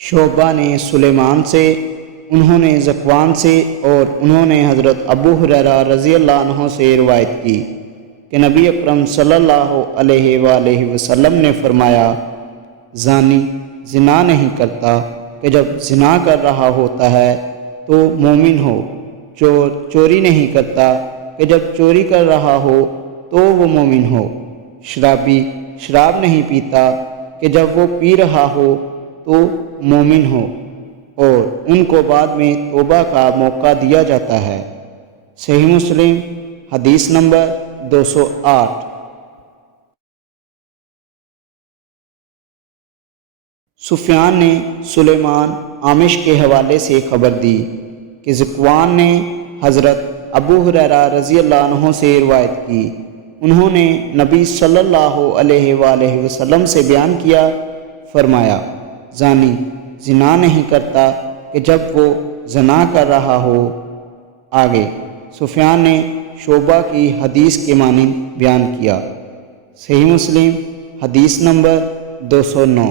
شعبہ نے سلیمان سے، انہوں نے ذکوان سے، اور انہوں نے حضرت ابو ہریرہ رضی اللہ عنہ سے روایت کی کہ نبی اکرم صلی اللہ علیہ وآلہ وسلم نے فرمایا، زانی زنا نہیں کرتا کہ جب زنا کر رہا ہوتا ہے تو مومن ہو، چور چوری نہیں کرتا کہ جب چوری کر رہا ہو تو وہ مومن ہو، شرابی شراب نہیں پیتا کہ جب وہ پی رہا ہو تو مومن ہو، اور ان کو بعد میں توبہ کا موقع دیا جاتا ہے۔ صحیح مسلم حدیث نمبر 208۔ سفیان نے سلیمان عامش کے حوالے سے خبر دی کہ ذکوان نے حضرت ابو ہریرہ رضی اللہ عنہ سے روایت کی، انہوں نے نبی صلی اللہ علیہ وآلہ وسلم سے بیان کیا، فرمایا، زانی زنا نہیں کرتا کہ جب وہ زنا کر رہا ہو۔ آگے سفیان نے شعبہ کی حدیث کے معنی بیان کیا۔ صحیح مسلم حدیث نمبر 209۔